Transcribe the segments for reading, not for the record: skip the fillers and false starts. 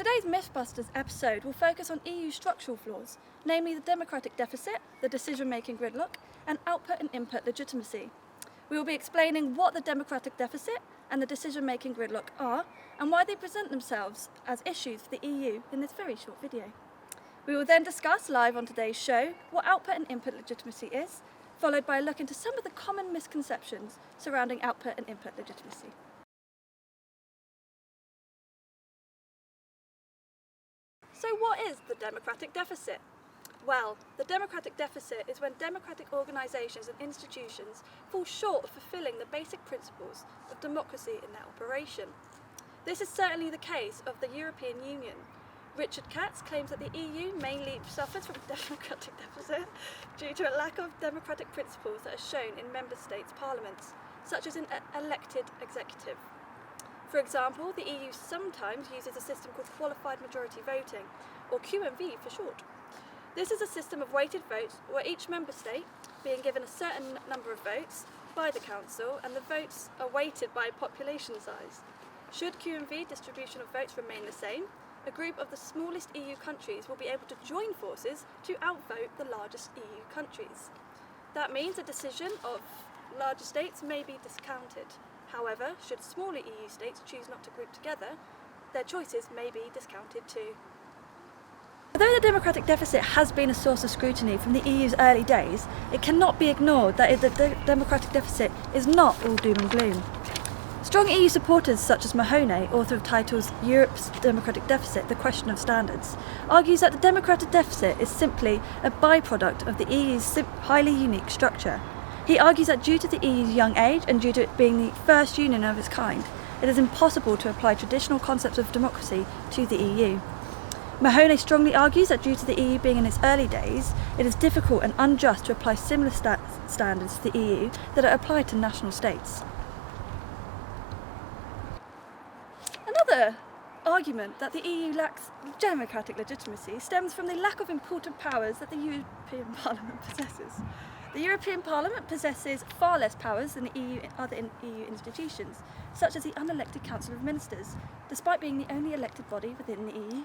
Today's MythBusters episode will focus on EU structural flaws, namely the democratic deficit, the decision-making gridlock, and output and input legitimacy. We will be explaining what the democratic deficit and the decision-making gridlock are and why they present themselves as issues for the EU in this very short video. We will then discuss live on today's show what output and input legitimacy is, followed by a look into some of the common misconceptions surrounding output and input legitimacy. So what is the democratic deficit? Well, the democratic deficit is when democratic organisations and institutions fall short of fulfilling the basic principles of democracy in their operation. This is certainly the case of the European Union. Richard Katz claims that the EU mainly suffers from a democratic deficit due to a lack of democratic principles that are shown in member states' parliaments, such as an elected executive. For example, the EU sometimes uses a system called qualified majority voting, or QMV for short. This is a system of weighted votes where each member state, being given a certain number of votes by the Council, and the votes are weighted by population size. Should QMV distribution of votes remain the same, a group of the smallest EU countries will be able to join forces to outvote the largest EU countries. That means a decision of larger states may be discounted. However, should smaller EU states choose not to group together, their choices may be discounted too. Although the democratic deficit has been a source of scrutiny from the EU's early days, it cannot be ignored that the democratic deficit is not all doom and gloom. Strong EU supporters such as Mahoney, author of titles Europe's Democratic Deficit, The Question of Standards, argues that the democratic deficit is simply a byproduct of the EU's highly unique structure. He argues that due to the EU's young age and due to it being the first union of its kind, it is impossible to apply traditional concepts of democracy to the EU. Mahoney strongly argues that due to the EU being in its early days, it is difficult and unjust to apply similar standards to the EU that are applied to national states. Another argument that the EU lacks democratic legitimacy stems from the lack of important powers that the European Parliament possesses. The European Parliament possesses far less powers than the other EU institutions, such as the unelected Council of Ministers, despite being the only elected body within the EU.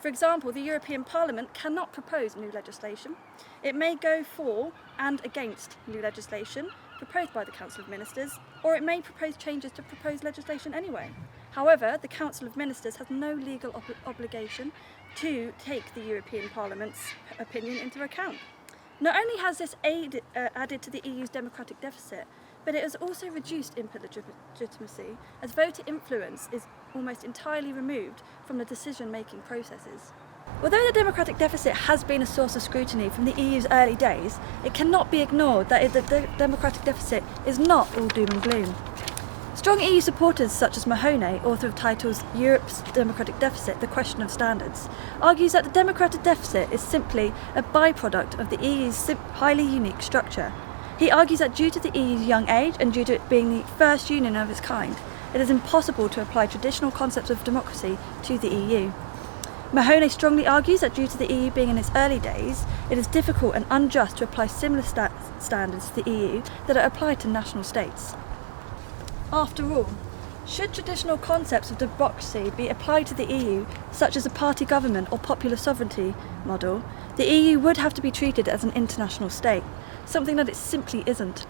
For example, the European Parliament cannot propose new legislation. It may go for and against new legislation proposed by the Council of Ministers, or it may propose changes to proposed legislation anyway. However, the Council of Ministers has no legal obligation to take the European Parliament's opinion into account. Not only has this added to the EU's democratic deficit, but it has also reduced input legitimacy, as voter influence is almost entirely removed from the decision-making processes. Although the democratic deficit has been a source of scrutiny from the EU's early days, it cannot be ignored that the democratic deficit is not all doom and gloom. Strong EU supporters such as Mahoney, author of titles Europe's Democratic Deficit, The Question of Standards, argues that the democratic deficit is simply a byproduct of the EU's highly unique structure. He argues that due to the EU's young age and due to it being the first union of its kind, it is impossible to apply traditional concepts of democracy to the EU. Mahoney strongly argues that due to the EU being in its early days, it is difficult and unjust to apply similar standards to the EU that are applied to national states. After all, should traditional concepts of democracy be applied to the EU, such as a party government or popular sovereignty model, the EU would have to be treated as an international state, something that it simply isn't.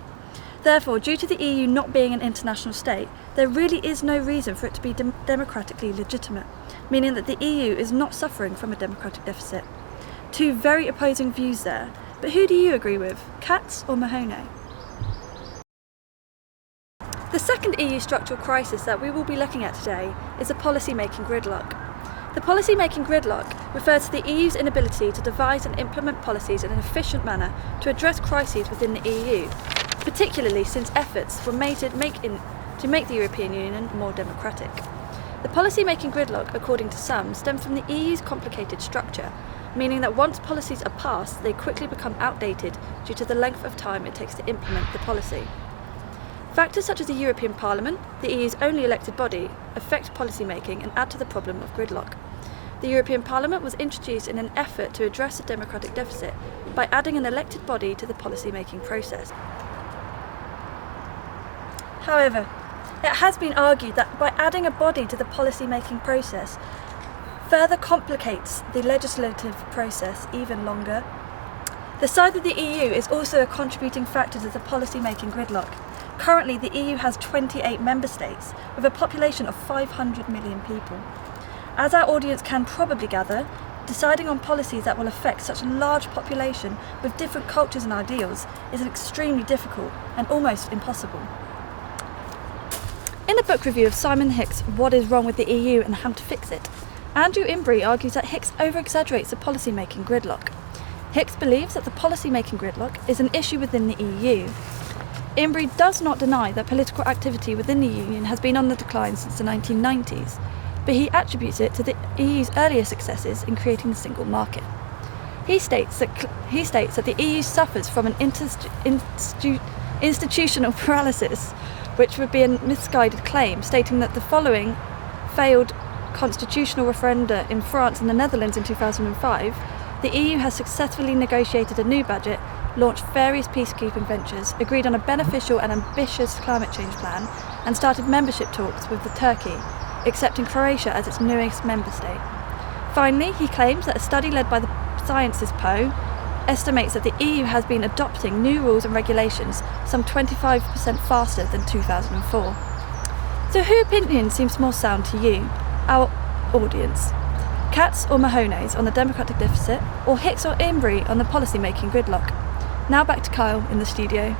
Therefore, due to the EU not being an international state, there really is no reason for it to be democratically legitimate, meaning that the EU is not suffering from a democratic deficit. Two very opposing views there, but who do you agree with, Katz or Mahoney? The second EU structural crisis that we will be looking at today is the policy-making gridlock. The policy-making gridlock refers to the EU's inability to devise and implement policies in an efficient manner to address crises within the EU, particularly since efforts were made to make the European Union more democratic. The policy-making gridlock, according to some, stems from the EU's complicated structure, meaning that once policies are passed, they quickly become outdated due to the length of time it takes to implement the policy. Factors such as the European Parliament, the EU's only elected body, affect policy-making and add to the problem of gridlock. The European Parliament was introduced in an effort to address the democratic deficit by adding an elected body to the policy-making process. However, it has been argued that by adding a body to the policy-making process, further complicates the legislative process even longer. The size of the EU is also a contributing factor to the policy-making gridlock. Currently, the EU has 28 member states, with a population of 500 million people. As our audience can probably gather, deciding on policies that will affect such a large population with different cultures and ideals is extremely difficult and almost impossible. In a book review of Simon Hicks' What is Wrong with the EU and How to Fix It, Andrew Imbrie argues that Hicks over-exaggerates the policy-making gridlock. Hicks believes that the policy-making gridlock is an issue within the EU. Imbrie does not deny that political activity within the Union has been on the decline since the 1990s, but he attributes it to the EU's earlier successes in creating the single market. He states that the EU suffers from an institutional paralysis, which would be a misguided claim, stating that the following failed constitutional referenda in France and the Netherlands in 2005, the EU has successfully negotiated a new budget, launched various peacekeeping ventures, agreed on a beneficial and ambitious climate change plan, and started membership talks with Turkey, accepting Croatia as its newest member state. Finally, he claims that a study led by the Sciences Po estimates that the EU has been adopting new rules and regulations some 25% faster than 2004. So whose opinion seems more sound to you, our audience? Katz or Mahoney's on the democratic deficit, or Hicks or Imbrie on the policy-making gridlock? Now back to Kyle in the studio.